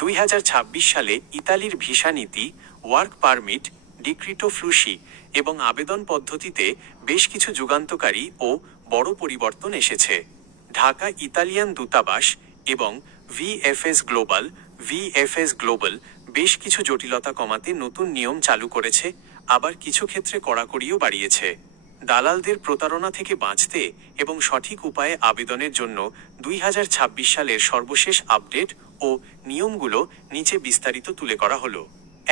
2026 সালে ইতালির ভিসা নীতি, ওয়ার্ক পারমিট, ডিক্রিটো ফ্লুসি এবং আবেদন পদ্ধতিতে বেশ কিছু যুগান্তকারী ও বড় পরিবর্তন এসেছে। ঢাকা ইতালিয়ান দূতাবাস এবং ভিএফএস গ্লোবাল বেশ কিছু জটিলতা কমাতে নতুন নিয়ম চালু করেছে, আবার কিছু ক্ষেত্রে কড়াকড়িও বাড়িয়েছে। দালালদের প্রতারণা থেকে বাঁচতে এবং সঠিক উপায়ে আবেদনের জন্য 2026 সালের সর্বশেষ আপডেট ও নিয়মগুলো নিচে বিস্তারিত তুলে করা হলো।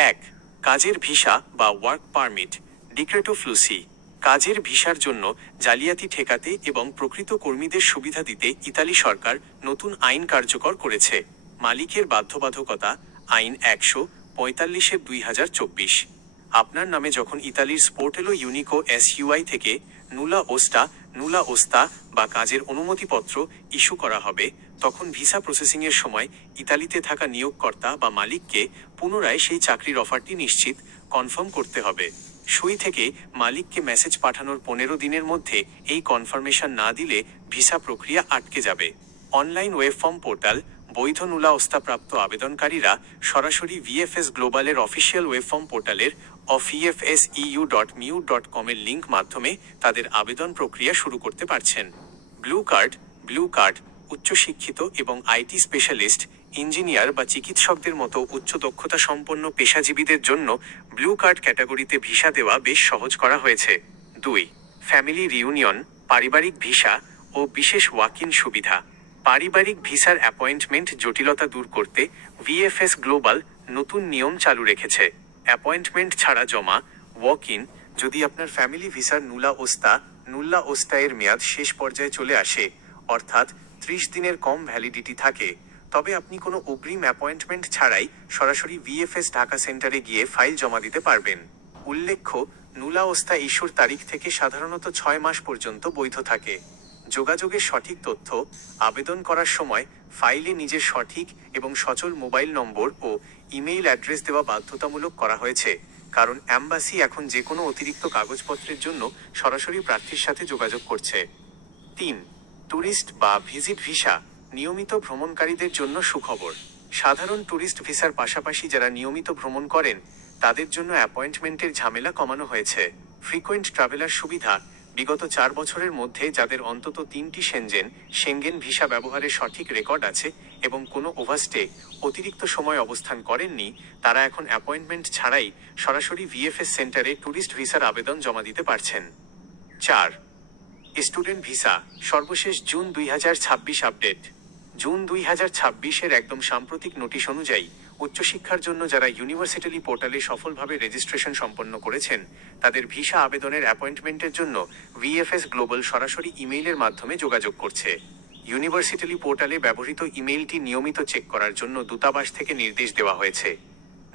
1. কাজের ভিসা বা ওয়ার্ক পারমিট, ডিক্রেটো ফ্লুসি। কাজের ভিসার জন্য জালিয়াতি ঠেকাতে এবং প্রকৃত কর্মীদের সুবিধা দিতে ইতালি সরকার নতুন আইন কার্যকর করেছে। মালিকের বাধ্যবাধকতা, আইন 145/2024। আপনার নামে যখন ইতালির স্পোর্টেলো ইউনিকো এসইউআই থেকে নুলা ওস্তা বা কাজের অনুমতিপত্র ইস্যু করা হবে, তখন ভিসা প্রসেসিংয়ের সময় ইতালিতে থাকা নিয়োগকর্তা বা মালিককে পুনরায় সেই চাকরির অফারটি নিশ্চিত কনফার্ম করতে হবে। সুই থেকে মালিককে মেসেজ পাঠানোর 15 দিনের মধ্যে এই কনফার্মেশন না দিলে ভিসা প্রক্রিয়া আটকে যাবে। অনলাইন ওয়েব ফর্ম পোর্টাল, বৈধ নুলা ওস্তাপ্রাপ্ত আবেদনকারীরা সরাসরি ভিএফএস গ্লোবালের অফিসিয়াল ওয়েব ফর্ম পোর্টালের vfseu.miu.com এর লিঙ্ক মাধ্যমে তাদের আবেদন প্রক্রিয়া শুরু করতে পারছেন। ব্লু কার্ড উচ্চশিক্ষিত এবং আইটি স্পেশালিস্ট, ইঞ্জিনিয়ার বা চিকিৎসকদের মতো উচ্চ দক্ষতা সম্পন্ন পেশাজীবীদের জন্য ব্লু কার্ড ক্যাটাগরিতে ভিসা দেওয়া বেশ সহজ করা হয়েছে। 2. ফ্যামিলি রিউনিয়ন, পারিবারিক ভিসা ও বিশেষ ওয়াক ইন সুবিধা। পারিবারিক ভিসার অ্যাপয়েন্টমেন্ট জটিলতা দূর করতে ভিএফএস গ্লোবাল নতুন নিয়ম চালু রেখেছে। অ্যাপয়েন্টমেন্ট ছাড়া জমা ওয়াক ইন, যদি আপনার ফ্যামিলি ভিসার নুল্লা ওস্তা এর মেয়াদ শেষ পর্যায়ে চলে আসে, অর্থাৎ 30 দিনের কম ভ্যালিডিটি থাকে, তবে আপনি কোনো অগ্রিম অ্যাপয়েন্টমেন্ট ছাড়াই সরাসরি ভিএফএস ঢাকা সেন্টারে গিয়ে ফাইল জমা দিতে পারবেন। উল্লেখ্য, নুলা ওস্তা ইস্যুর তারিখ থেকে সাধারণত 6 মাস পর্যন্ত বৈধ থাকে। যোগাযোগের সঠিক তথ্য, আবেদন করার সময় ফাইলে নিজের সঠিক এবং সচল মোবাইল নম্বর ও ইমেইল অ্যাড্রেস দেওয়া বাধ্যতামূলক করা হয়েছে, কারণ অ্যাম্বাসি এখন যে কোনো অতিরিক্ত কাগজপত্রের জন্য সরাসরি প্রার্থীর সাথে যোগাযোগ করছে। 3. ট্যুরিস্ট বা ভিজিট ভিসা, নিয়মিত ভ্রমণকারীদের জন্য সুখবর। সাধারণ ট্যুরিস্ট ভিসার পাশাপাশি যারা নিয়মিত ভ্রমণ করেন তাদের জন্য অ্যাপয়েন্টমেন্টের ঝামেলা কমানো হয়েছে। ফ্রিকোয়েন্ট ট্রাভেলার সুবিধা, বিগত 4 বছরের মধ্যে যাদের অন্তত 3টি সেঙ্গেন ভিসা ব্যবহারের সঠিক রেকর্ড আছে এবং কোনো ওভারস্টে অতিরিক্ত সময় অবস্থান করেননি, তারা এখন অ্যাপয়েন্টমেন্ট ছাড়াই সরাসরি ভিএফএস সেন্টারে ট্যুরিস্ট ভিসার আবেদন জমা দিতে পারছেন। 4. স্টুডেন্ট ভিসা, সর্বশেষ জুন 2026 আপডেট। জুন 2026-এর একদম সাম্প্রতিক নোটিশ অনুযায়ী উচ্চশিক্ষার জন্য যারা ইউনিভার্সিটি পোর্টালে সফলভাবে রেজিস্ট্রেশন সম্পন্ন করেছেন তাদের ভিসা আবেদনের অ্যাপয়েন্টমেন্টের জন্য ভিএফএস গ্লোবাল সরাসরি ইমেইলের মাধ্যমে যোগাযোগ করছে। ইউনিভার্সিটি পোর্টালে ব্যবহৃত ইমেইলটি নিয়মিত চেক করার জন্য দূতাবাস থেকে নির্দেশ দেওয়া হয়েছে।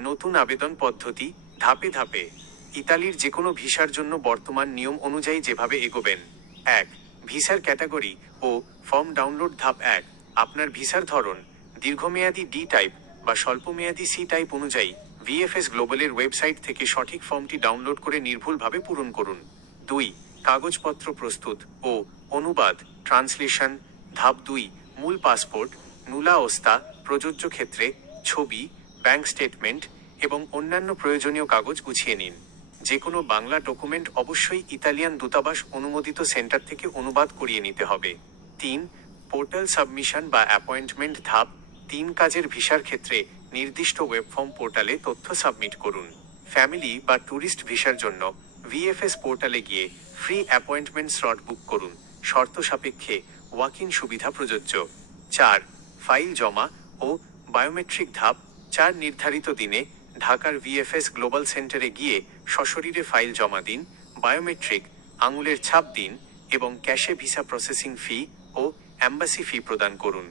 নতুন আবেদন পদ্ধতি, ধাপে ধাপে। ইতালির যে কোনো ভিসার জন্য বর্তমান নিয়ম অনুযায়ী যেভাবে এগোবেন। 1. ভিসার ক্যাটাগরি ও ফর্ম ডাউনলোড। ধাপ 1. আপনার ভিসার ধরন, দীর্ঘমেয়াদী ডি টাইপ বা স্বল্পমেয়াদী সি টাইপ অনুযায়ী ভিএফএস গ্লোবালের ওয়েবসাইট থেকে সঠিক ফর্মটি ডাউনলোড করে নির্ভুলভাবে পূরণ করুন। 2. কাগজপত্র প্রস্তুত ও অনুবাদ, ট্রান্সলেশন। ধাপ 2. মূল পাসপোর্ট, নুলা ওস্তা, প্রযোজ্য ক্ষেত্রে ছবি, ব্যাংক স্টেটমেন্ট এবং অন্যান্য প্রয়োজনীয় কাগজ গুছিয়ে নিন। যে কোনো বাংলা ডকুমেন্ট অবশ্যই ইতালিয়ান দূতাবাস অনুমোদিত সেন্টার থেকে অনুবাদ করিয়ে নিতে হবে। 3. পোর্টাল সাবমিশন বা অ্যাপয়েন্টমেন্ট। ধাপ 3. কাজের ভিসার ক্ষেত্রে নির্দিষ্ট ওয়েব ফর্ম পোর্টালে তথ্য সাবমিট করুন। ফ্যামিলি বা ট্যুরিস্ট ভিসার জন্য ভিএফএস পোর্টালে গিয়ে ফ্রি অ্যাপয়েন্টমেন্ট স্লট বুক করুন। শর্ত সাপেক্ষে ওয়াক ইন সুবিধা প্রযোজ্য। 4. ফাইল জমা ও বায়োমেট্রিক। ধাপ 4. নির্ধারিত দিনে ঢাকার ভিএফএস গ্লোবাল সেন্টারে গিয়ে সশরীরে ফাইল জমা দিন, বায়োমেট্রিক, আঙুলের ছাপ দিন এবং ক্যাশে ভিসা প্রসেসিং ফি ও অ্যাম্বাসি ফি প্রদান করুন।